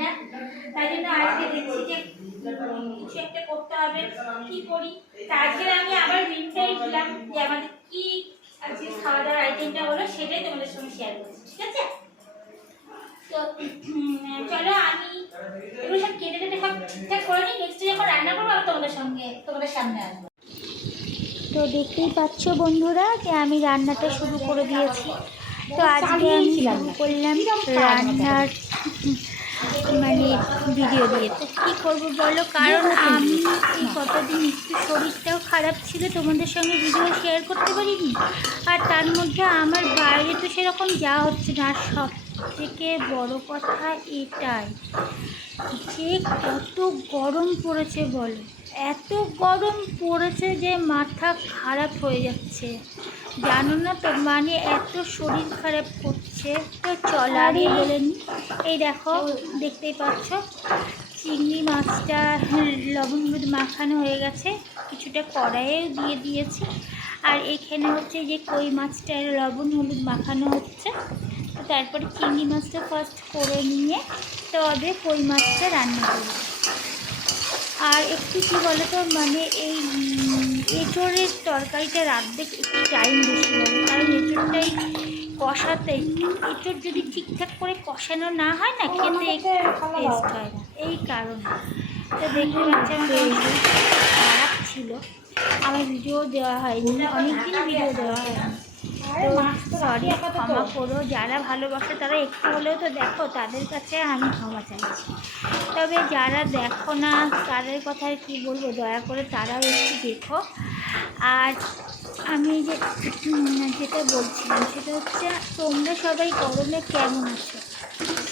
না? তাই জন্য আজকে দেখছি যে কিছু একটা করতে হবে। কি করি? তা আজকে আমি আবার মিঠাই দিলাম যে আমাদের কি আজকে খাওয়া দাওয়ার আইটেমটা হলো সেটাই তোমাদের সঙ্গে শেয়ার করছি ঠিক আছে? তো চলো আমি এগুলো সব কেটে কেটে সব ঠিকঠাক করে নিই নেক্সট যখন রান্না করব আমি তোমাদের সঙ্গে তোমাদের সামনে আসব। তো দেখতেই পাচ্ছ বন্ধুরা যে আমি রান্নাটা শুরু করে দিয়েছি। তো আজকে আমি শুরু করলাম রান্নার মানে ভিডিও দিয়ে। তো কী করব বলো? কারণ আমি এই কতদিন একটু শরীরটাও খারাপ ছিল, তোমাদের সঙ্গে ভিডিও শেয়ার করতে পারিনি। আর তার মধ্যে আমার বাইরে তো সেরকম যাওয়া হচ্ছে না। সব থেকে বড় কথা এটাই যে কত গরম পড়েছে বলো? এত গরম পড়েছে যে মাথা খারাপ হয়ে যাচ্ছে। জানো না তো মানে এত শরীর খারাপ করছে তো চল আগে বলে এই দেখো দেখতেই পাচ্ছ চিংড়ি মাছটা লবণ হলুদ মাখানো হয়ে গেছে কিছুটা কড়াইয়েও দিয়ে দিয়েছি। আর এখানে হচ্ছে যে কই মাছটা লবণ হলুদ মাখানো হচ্ছে। তো তারপরে চিংড়ি মাছটা ফার্স্ট করে নিয়ে তবে কই মাছটা রান্না করব। আর একটু কী বলো তো মানে এই এঁচোড়ের তরকারিটা রাঁধতে একটু টাইম বেশি লাগে কারণ এঁচড়টাই কষাতে এঁচড় যদি ঠিকঠাক করে কষানো না হয় না খেতে একটু টেস্ট হয় না। এই কারণে। তো দেখতে পাচ্ছি আমার খারাপ ছিল। আমার ভিডিও দেওয়া হয়নি অনেকদিন ভিডিও দেওয়া হয়নি। সরি ক্ষমা করো যারা ভালোবাসে তারা একটু হলেও তো দেখো তাদের কাছে আমি ক্ষমা চাইছি। তবে যারা দেখো না তাদের কথায় কি বলব? দয়া করে তারাও একটু দেখো। আর আমি যে যেটা বলছিলাম সেটা হচ্ছে তোমরা সবাই গরমে কেমন আছো?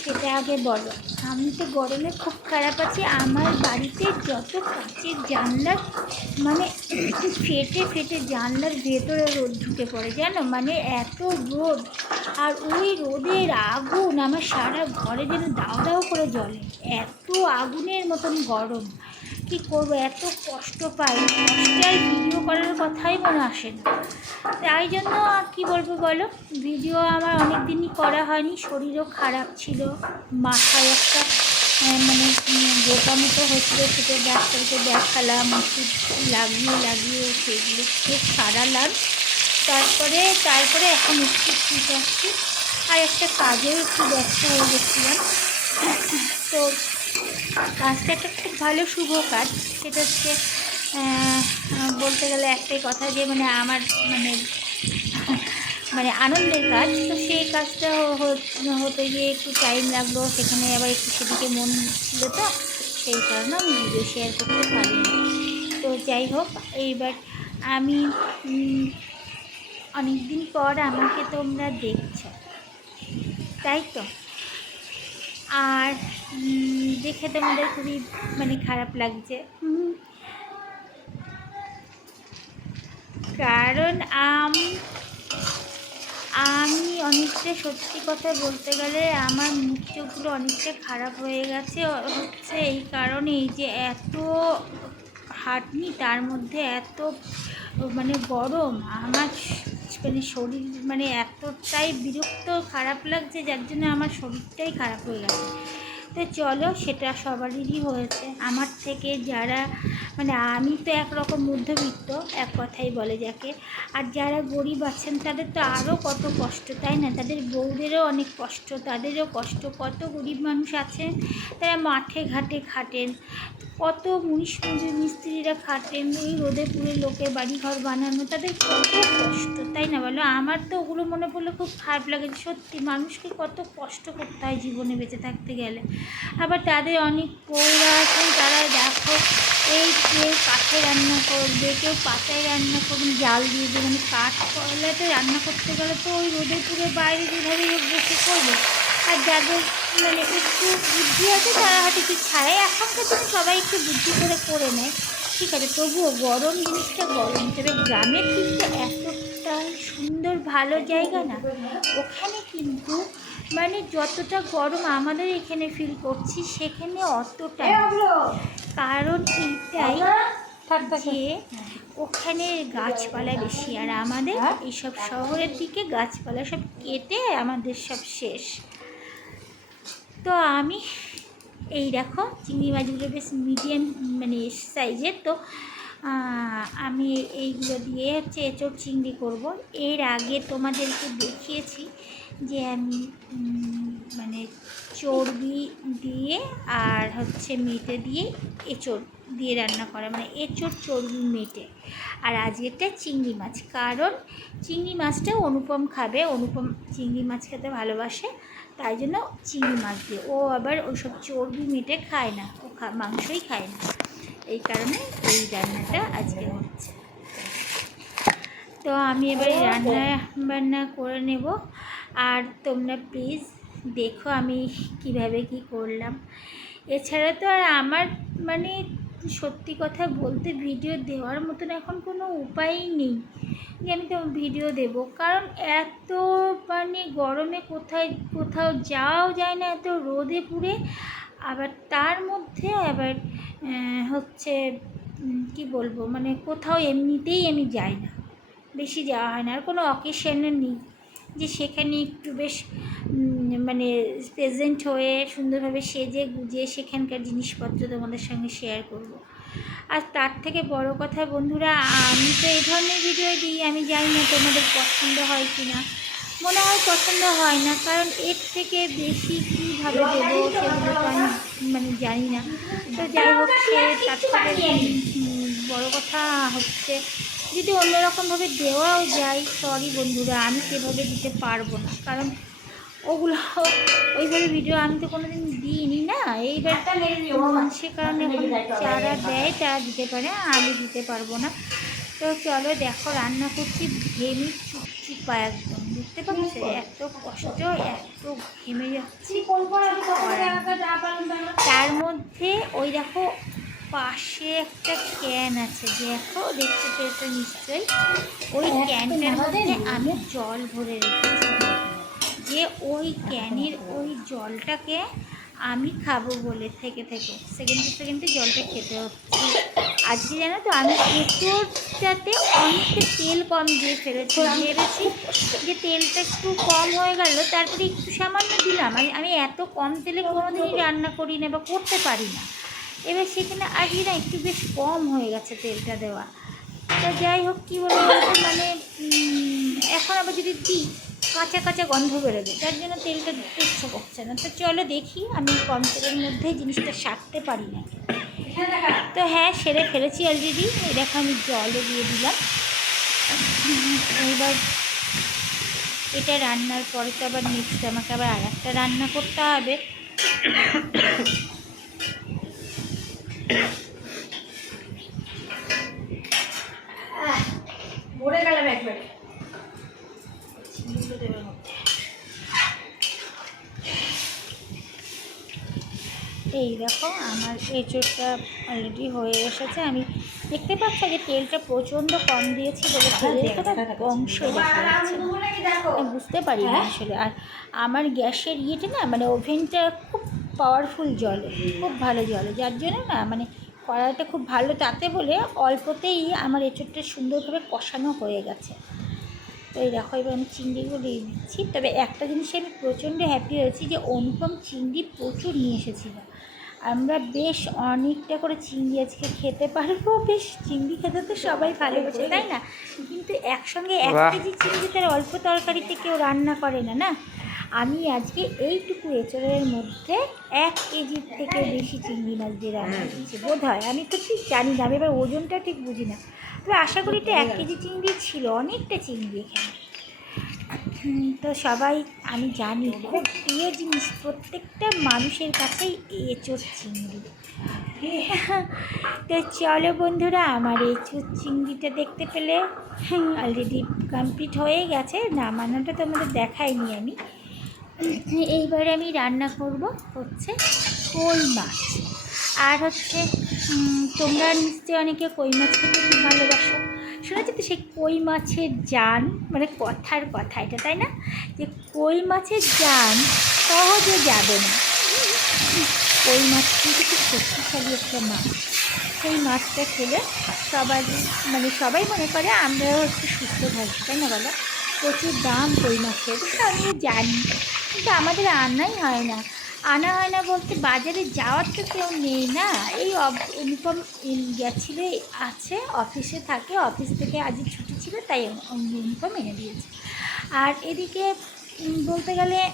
সেটা আগে বলো। আমি তো গরমে খুব খারাপ আছি। আমার বাড়িতে যত কাছে জানলার মানে ফেটে ফেটে জানলার ভেতরে রোদ ঢুকে পড়ে, জানো? মানে এত রোদ। আর ওই রোদের আগুন আমার সারা ঘরে যেন দাও দাও করে জ্বলে। এত আগুনের মতন গরম। কি করব? এত কষ্ট পাই। কষ্টে আর ভিডিও করার কথাই মনে আসে না। তাই জন্য আর কী বলব বলো? ভিডিও আমার অনেক দিনই করা হয়নি। শরীরও খারাপ ছিল। মাথায় একটা মানে গোটা মতো হচ্ছিল। সেটা ডাক্তারকে দেখালাম, ওষুধ লাগিয়ে লাগিয়ে সেগুলো খুব সারালাম। তারপরে তারপরে এখন একটু ঠিক আছি। আর একটা কাজেও একটু ব্যস্ত হয়ে গেছিলাম। তো কাজটা একটা খুব ভালো শুভ কাজ। সেটা হচ্ছে বলতে গেলে একটাই কথা যে মানে আমার মানে মানে আনন্দের কাজ। তো সেই কাজটা হতে গিয়ে একটু টাইম লাগল, সেখানে আবার একটু সেদিকে মন ছিল তো, সেই কারণে আমি ভিডিও শেয়ার করতে পারিনি। তো যাই হোক, এইবার আমি অনেক দিন পর আমাকে তোমরা দেখছ। তাই তো? আর দেখে তোমাদের খুবই মানে খারাপ লাগছে। কারণ আম, আমি অনেকটা সত্যি কথা বলতে গেলে আমার মুখ চোখগুলো অনেকটা খারাপ হয়ে গেছে, হচ্ছে এই কারণেই যে এত হাঁটনি, তার মধ্যে এত মানে গরম, আমার মানে শরীর মানে এতটাই বিরক্ত, খারাপ লাগছে, যার জন্য আমার শরীরটাই খারাপ হয়ে গেছে। তো চলো, সেটা সবারই হয়েছে। আমার থেকে যারা মানে আমি তো একরকম মধ্যবিত্ত, এক কথাই বলে যাকে। আর যারা গরিব আছেন, তাদের তো আরও কত কষ্ট, তাই না? তাদের বউদেরও অনেক কষ্ট, তাদেরও কষ্ট। কত গরিব মানুষ আছেন, তারা মাঠে ঘাটে খাটেন। কত মুনিশ মিস্ত্রিরা খাটেন, এই রোদে পুরে লোকে বাড়িঘর বানানো, তাদের কত কষ্ট, তাই না বলো? আমার তো ওগুলো মনে পড়লে খুব খারাপ লাগে সত্যি মানুষকে কত কষ্ট করতে হয় জীবনে বেঁচে থাকতে গেলে। আবার তাদের অনেক বউরা আছেন, তারা দেখো, এই কেউ কাঠে রান্না করবে, কেউ পাতায় রান্না করবেন জাল দিয়ে দিয়ে মানে কাঠ কয়লাতে রান্না করতে গেলে তো ওই রোদে পুরে বাইরে যেভাবে হোক বসে করবে। আর যাদের মানে একটু বুদ্ধি আছে, তারা হয়তো একটু ছায় এখনকার দিনে সবাই একটু বুদ্ধি করে করে নেয়। ঠিক আছে, তবুও গরম জিনিসটা গরম। তবে গ্রামের দিকটা এতটা সুন্দর, ভালো জায়গা না, ওখানে কিন্তু মানে যতটা গরম আমাদের এখানে ফিল করছি, সেখানে অতটা। কারণ এইটাই যে ওখানে গাছপালা বেশি আর আমাদের এইসব শহরের দিকে গাছপালা সব কেটে আমাদের সব শেষ। তো আমি এই দেখো চিংড়ি মাছগুলো বেশ মিডিয়াম মানে সাইজের তো আমি এইগুলো দিয়ে হচ্ছে এঁচড় চিংড়ি করব। এর আগে তোমাদেরকে দেখিয়েছি যে আমি মানে চর্বি দিয়ে আর হচ্ছে মেটে দিয়ে এঁচড় দিয়ে রান্না করা মানে এঁচড় চর্বি মেটে। আর আজকেরটা চিংড়ি মাছ, কারণ চিংড়ি মাছটা অনুপম খাবে, অনুপম চিংড়ি মাছ খেতে ভালোবাসে, তাই জন্য চিংড়ি মাছ দিয়ে। ও আবার ওইসব চর্বি মেটে খায় না, ও মাংসই খায় না। এই কারণে এই রান্নাটা আজকে হচ্ছে। তো আমি এবার রান্না বান্না করে নেব। আর তোমরা প্লিজ দেখো আমি কীভাবে কি করলাম। এছাড়া তো আর আমার মানে সত্যি কথা বলতে ভিডিও দেওয়ার মতন এখন কোনো উপায়ই নেই। যে আমি তো ভিডিও দেব? কারণ এত মানে গরমে কোথায়, কোথাও যাওয়াও যায় না, এত রোদে পুড়ে। আবার তার মধ্যে আবার হচ্ছে কি বলব? মানে কোথাও এমনিতেই আমি যাই না। বেশি যাওয়া হয় না। আর কোনো অকেশনে নেই। যে সেখানে একটু বেশ মানে প্রেজেন্ট হয়ে সুন্দরভাবে সেজে গুজে সেখানকার জিনিসপত্র তোমাদের সঙ্গে শেয়ার করব। আর তার থেকে বড় কথা বন্ধুরা, আমি তো এই ধরনের ভিডিও দিই, আমি জানি না তোমাদের পছন্দ হয় কি না মনে হয় পছন্দ হয় না, কারণ এর থেকে বেশি কীভাবে দেবো সেগুলো তো আমি মানে জানি না তো যাই হোক, সে তার থেকে বড় কথা হচ্ছে যদি অন্যরকমভাবে দেওয়াও যায় সরি বন্ধুরা আমি সেভাবে দিতে পারব না। কারণ ওগুলো ওইভাবে ভিডিও আমি তো কোনো কোনোদিন দিইনি না। এইবার সে কারণে যারা দেয় তারা দিতে পারে আমি দিতে পারব না। তো চলো দেখো রান্না করছি ঘেমি চুপচিপা একদম বুঝতে পারছ? এত কষ্ট এত ঘেমে যাচ্ছি। তার মধ্যে ওই দেখো পাশে একটা ক্যান আছে। দেখো দেখতে পেয়েছ নিশ্চয়ই? ওই ক্যানটার মধ্যে আমি জল ভরে রেখেছি। যে ওই ক্যানের ওই জলটাকে আমি খাব বলে থেকে থেকে। সেকেন্ড সেকেন্ডে সেকেন্ডে জলটা খেতে হচ্ছে। আজকে জানো তো আমি এঁচোড়টাতে অনেকটা তেল কম দিয়ে ফেলেছি। ভেবেছি যে তেলটা একটু কম হয়ে গেল তারপরে একটু সামান্য দিলাম। আমি আমি এত কম তেলে কোনোদিনই রান্না করি না বা করতে পারি না। এবার সেখানে আজকে না একটু বেশ কম হয়ে গেছে তেলটা দেওয়া। তা যাই হোক, কী বলব মানে এখন আবার যদি দিই কাঁচা কাঁচা গন্ধ বেরোবে, তার জন্য তেলটা দিতে ইচ্ছে করছে না। তো চলো দেখি, আমি কম তেলের মধ্যেই জিনিসটা সারতে পারি না তো হ্যাঁ সেরে ফেলেছি অলরেডি এই দেখো, আমি জলও দিয়ে দিলাম। এবার এটা রান্নার পরে তো আবার নেক্সট আমাকে আবার আর একটা রান্না করতে হবে মরে গেলাম একবারে চিনিগুলো দেবে মধ্যে এই দেখো আমার এঁচোড়টা অলরেডি হয়ে এসেছে। আমি দেখতে পাচ্ছি যে তেলটা প্রচণ্ড কম দিয়েছি বলে তেলের অংশ দেখা যাচ্ছে আমি বুঝতে পারি না আসলে। আর আমার গ্যাসের ইয়েটা না মানে ওভেনটা খুব পাওয়ারফুল জলে খুব ভালো জলে। যার জন্য না মানে কড়াইটা খুব ভালো তাতে বলে অল্পতেই আমার এঁচোড়টা সুন্দরভাবে কষানো হয়ে গেছে। তো এই দেখো এবার আমি চিংড়িগুলো দিয়ে দিচ্ছি। তবে একটা জিনিসে আমি প্রচণ্ড হ্যাপি হয়েছি যে অনুপম চিংড়ি প্রচুর নিয়ে এসেছিল। আমরা বেশ অনেকটা করে চিংড়ি আজকে খেতে পারব। বেশ চিংড়ি খেতে তো সবাই ভালোবাসে তাই না? কিন্তু একসঙ্গে এক কেজি চিংড়ি তার অল্প তরকারিতে কেউ রান্না করে না না? আমি আজকে এইটুকু এঁচড়ের মধ্যে এক কেজির থেকে বেশি চিংড়ি মাছ দিয়ে রান্না করছি। বোধ হয় আমি তো ঠিক জানি না আমি এবার ওজনটা ঠিক বুঝি না। তবে আশা করি এটা এক কেজি চিংড়ি ছিল অনেকটা চিংড়ি এখানে। তো সবাই, আমি জানি, খুব প্রিয় জিনিস, প্রত্যেকটা মানুষের কাছেই এঁচোড় চিংড়ি। তো চলো বন্ধুরা, আমার এঁচোড় চিংড়িটা দেখতে পেলে অলরেডি কমপ্লিট হয়ে গেছে, নামানোটা তো আমাদের দেখাইনি আমি। এইবারে আমি রান্না করব হচ্ছে কই মাছ। আর হচ্ছে তোমরা নিশ্চয়ই অনেকে কই মাছ খেতে খুব ভালোবাসো। শুনেছি তো সেই কই মাছের জান? মানে কথার কথা, এটা তাই না? যে কই মাছের জান সহজে যাবে না। কই মাছ কিন্তু খুব শক্তিশালী একটা মাছ। সেই মাছটা খেলে সবাই মানে সবাই মনে করে আমরাও একটু সুস্থ থাকি, তাই না বলো প্রচুর দাম কই মাছের তো আমিও জানি। কিন্তু আমাদের আনাই হয় না। আনা হয় না বলতে বাজারে যাওয়ার তো কেউ নেই না। এই ইন- গেছিল, আছে অফিসে থাকে অফিস থেকে আজ ছুটি ছিল, তাই ইউনিফর্ম এনে দিয়েছে। আর এদিকে বলতে গেলে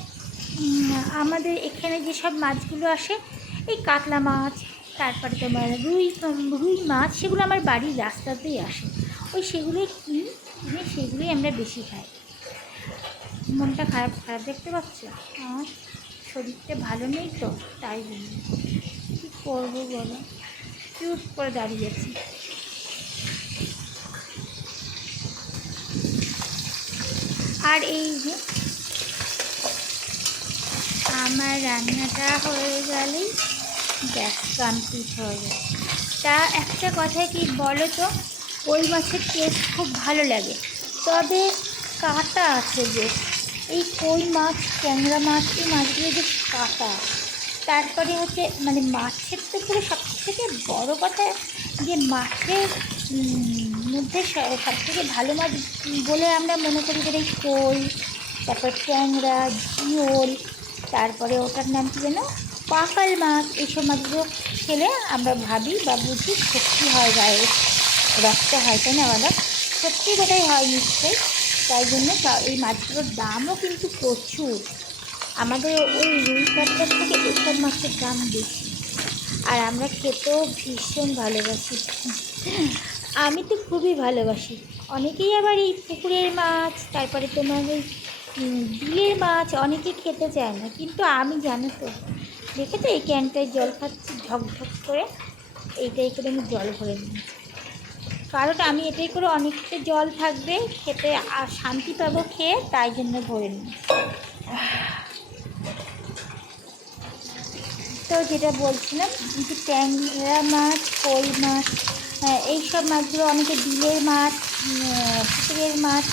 আমাদের এখানে যেসব মাছগুলো আসে, এই কাতলা মাছ, তারপরে তোমার রুই রুই মাছ, সেগুলো আমার বাড়ির রাস্তাতেই আসে। ওই সেগুলোই কিনি, কিনে সেগুলোই আমরা বেশি খাই। মনটা খারাপ খারাপ দেখতে পাচ্ছ? শরীরটা ভালো নেই তো, তাই জন্য। কী করব বলো? চুপ করে দাঁড়িয়ে আছি। আর এই যে, আমার রান্নাটা হয়ে গেলেই ব্যাস কমপ্লিট হয়ে যাবে তা একটা কথা কি বলো তো, ওই মাছের টেস্ট খুব ভালো লাগে। তবে কাঁটা আছে যে এই কই মাছ, ট্যাংরা মাছ, এই মাছগুলো যে কাঁটা। তারপরে হচ্ছে মানে মাছের তো পুরো সব থেকে বড় কথা যে মাছের মধ্যে সব থেকে ভালো মাছ বলে আমরা মনে করি যে এই কই, তারপর ট্যাংরা জিওল তারপরে ওটার নাম কি যেন? পাকাল মাছ এইসব মাছগুলো খেলে আমরা ভাবি বা বুঝি শক্তি হয় গায়ে, রক্ত হয়, তাই না বলো সত্যি কথাই হয় নিশ্চয়ই। তাই জন্য এই মাছগুলোর দামও কিন্তু প্রচুর। আমাদের ওই রুই কাতলার থেকে এইসব মাছের দাম বেশি। আর আমরা খেতেও ভীষণ ভালোবাসি। আমি তো খুবই ভালোবাসি। অনেকেই আবার এই পুকুরের মাছ, তারপরে তোমার ওই বিলের মাছ অনেকে খেতে চায় না। কিন্তু আমি জানো তো দেখে তো এই ক্যানটায় জল খাচ্ছি ঢকঢক করে? এইটাই করে আমি জল ভরে নিয়েছি কারণ আমি এটাই করে অনেকটা জল থাকবে খেতে আর শান্তি পাবো খেয়ে তাই জন্য ভরে নিয়েছি তো যেটা বলছিলাম যে ট্যাংরা মাছ কই মাছ হ্যাঁ, এইসব মাছগুলো অনেকে বিলের মাছ পুকুরের মাছ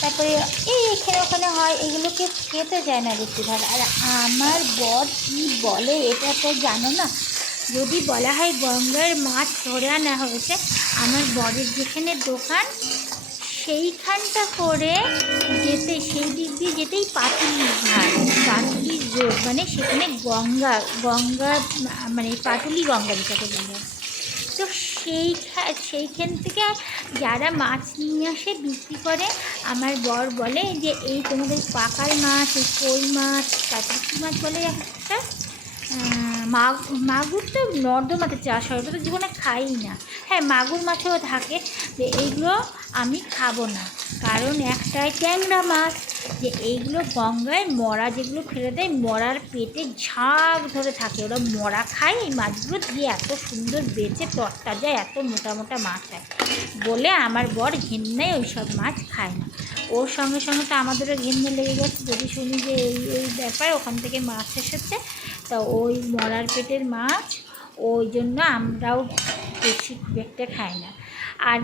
তারপরে এই এখানে ওখানে হয় এগুলোকে খেতে যায় না বেশিরভাগ। আর আমার বর কী বলে এটা তো জানো না? যদি বলা হয় গঙ্গার মাছ ধরে আনা হয়েছে, আমার বরের যেখানে দোকান, সেইখানটা করে যেতে, সেই দিক দিয়ে যেতেই পাটুলি ঘাট পাটুলি রোড মানে সেখানে গঙ্গা গঙ্গা মানে পাতুলি গঙ্গা যেটাকে বলে তো সেই সেইখান থেকে যারা মাছ নিয়ে আসে, বিক্রি করে, আমার বর বলে যে, এই তোমাদের পাকাল মাছ, এই কই মাছ তারপরে মাছ বলে একটা মাগ- মাগুর তো নর্দমাতে চাষ হয়, ওটা তো জীবনে খাই না। হ্যাঁ মাগুর মাছেও থাকে এইগুলো আমি খাব না। কারণ একটাই ট্যাংরা মাছ যে এইগুলো গঙ্গায় মরা যেগুলো ফেলে দেয়, মরার পেটে ঝাঁক ধরে থাকে। ওরা মরা খায়, এই মাছগুলো দিয়ে এত সুন্দর বেঁচে তরতাজা এত মোটা মোটা মাছ হয়। বলে আমার বর ঘেন্নায় ওই সব মাছ খায় না। ওর সঙ্গে সঙ্গে তো আমাদেরও ঘেন্নে লেগে গেছে। যদি শুনি যে এই এই ব্যাপার, ওখান থেকে মাছ এসেছে, তা ওই মরার পেটের মাছ, ওই জন্য আমরাও বেশি খুব একটা খাই না। আর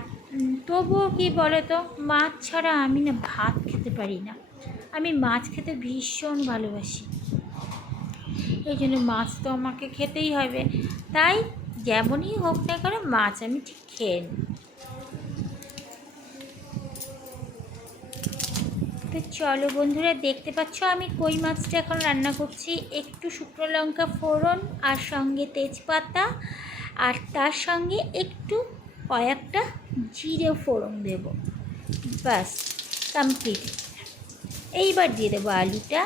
তবুও কি বলো তো মাছ ছাড়া আমি না ভাত খেতে পারি না। আমি মাছ খেতে ভীষণ ভালোবাসি। এই জন্য মাছ তো আমাকে খেতেই হবে। তাই যেমনই হোক না কেন মাছ আমি ঠিক খেয়ে নিই তো চলো বন্ধুরা, দেখতে পাচ্ছ আমি কই মাছটা এখন রান্না করছি। একটু শুকনো লঙ্কা ফোড়ন আর সঙ্গে তেজপাতা আর তার সঙ্গে একটু কয়েকটা জিরে ফোড়ন দেব। ব্যাস কমপ্লিট এইবার দিয়ে দেবো আলুটা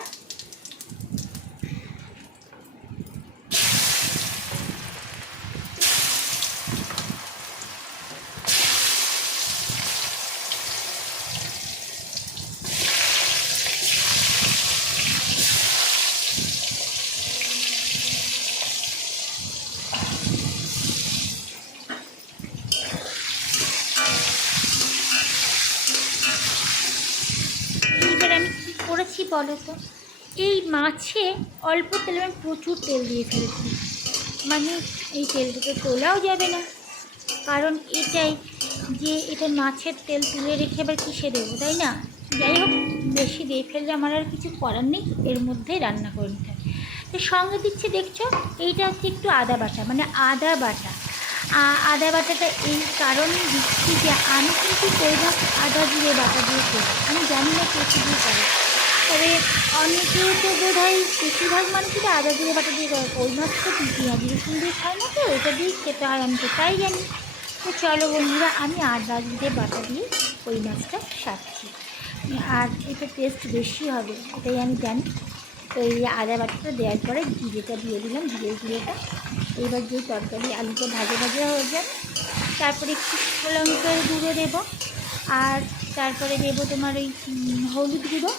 এইবার আমি কী করেছি বলো তো এই মাছে অল্প তেল আমি প্রচুর তেল দিয়ে ফেলেছি। মানে এই তেলটা তো তোলাও যাবে না। কারণ এটাই যে এটা মাছের তেল তুলে রেখে আবার কিসে দেবো, তাই না? যাই হোক, বেশি দিয়ে ফেললে আমার আর কিছু করার নেই, এর মধ্যেই রান্না করে নিতে হবে। তো সঙ্গে দিচ্ছে, দেখছ? এইটা হচ্ছে একটু আদা বাটা মানে আদা বাটা। আদা বাটাটা এই কারণে দিচ্ছি যে আমি কিন্তু মাছ আদা দিয়ে বাটা দিয়ে করি। আমি জানি না কে কী দিয়ে করে। তবে অনেকেও তো বোধ হয় বেশিরভাগ মানুষই আদা জিরে বাটা দিয়ে করে কই মাছ তো পেঁয়াজ রসুন দিয়ে খায় না তো এটা দিয়েই খেতে হয়, আমি তো তাই জানি। তো চলো বন্ধুরা, আমি আদা জিরে বাটা দিয়ে কই মাছটা সারছি। আর এটা টেস্ট বেশি হবে, এটাই আমি জানি। তো এই আদা বাটাটা দেওয়ার পরে জিরেটা দিয়ে দিলাম, জিরে জিরেটা। এবার যে তরকারি আলুটা ভাজা ভাজা হয়ে যাবে, তারপরে একটু লঙ্কার গুঁড়ো দেবো। আর তারপরে দেবো তোমার ওই হলুদ গুঁড়ো।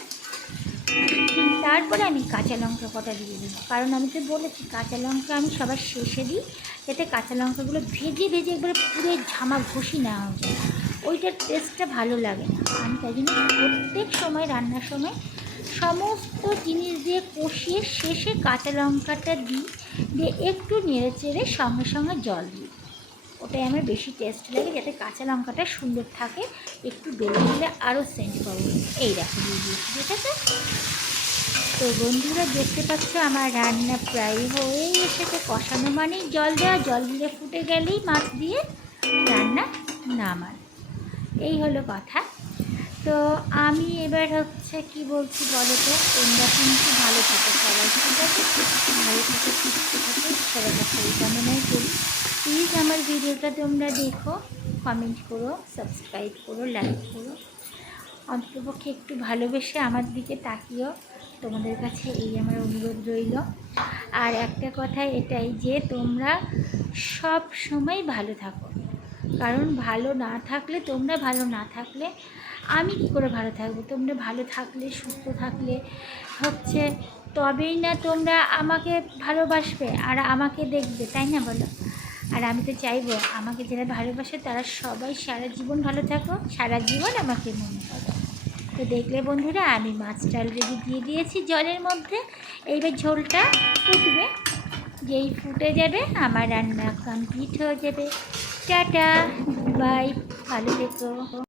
তারপরে আমি কাঁচা লঙ্কা কটা দিয়ে দিই কারণ আমি তো বলেছি, কাঁচা লঙ্কা আমি সবার শেষে দিই, যাতে কাঁচা লঙ্কাগুলো ভেজে ভেজে একবারে পুরো ঝামা ঘষি না হয়ে যায়। ওইটার টেস্টটা ভালো লাগে না। আমি তাই জন্য প্রত্যেক সময় রান্নার সময় সমস্ত জিনিস দিয়ে কষিয়ে শেষে কাঁচা লঙ্কাটা দিই, দিয়ে একটু নেড়ে চেড়ে সঙ্গে সঙ্গে জল দিই। ওটাই আমার বেশি টেস্ট লাগে যাতে কাঁচা লঙ্কাটা সুন্দর থাকে, একটু বেলে দিলে আরও সেন্ট পাবো। এই দেখো দিয়ে ঠিক আছে? তো বন্ধুরা দেখতে পাচ্ছ আমার রান্না প্রায় হয়ে এসেছে। কষানো মানেই জল দেওয়া, জল দিলে ফুটে গেলেই মাছ দিয়ে রান্না নামার। এই হলো কথা। তো আমি এবার হচ্ছে কি বলছি বলো তো, তোমরা কিন্তু ভালো থাকো সবাই, ঠিক আছে? ভালো থেকে সবাই কামনাই করি। প্লিজ আমার ভিডিওটা তোমরা দেখো কমেন্ট করো সাবস্ক্রাইব করো লাইক করো। অন্ততপক্ষে একটু ভালোবেসে আমার দিকে তাকিও তোমাদের কাছে এই আমার অনুরোধ রইল। আর একটা কথা এটাই যে, তোমরা সব সময় ভালো থাকো। কারণ ভালো না থাকলে, তোমরা ভালো না থাকলে, আমি কী করে ভালো থাকব? তোমরা ভালো থাকলে, সুস্থ থাকলে হচ্ছে, তবেই না তোমরা আমাকে ভালোবাসবে আর আমাকে দেখবে, তাই না বলো? আর আমি তো চাইব আমাকে যারা ভালোবাসে তারা সবাই সারা জীবন ভালো থাকো, সারা জীবন আমাকে মনে করো তো দেখলে বন্ধুরা, আমি মাছটা অলরেডি দিয়ে দিয়েছি জলের মধ্যে। এইবার ঝোলটা ফুটবে। যেই ফুটে যাবে, আমার রান্না কমপ্লিট হয়ে যাবে। টাটা, বাই, ভালো থেকো।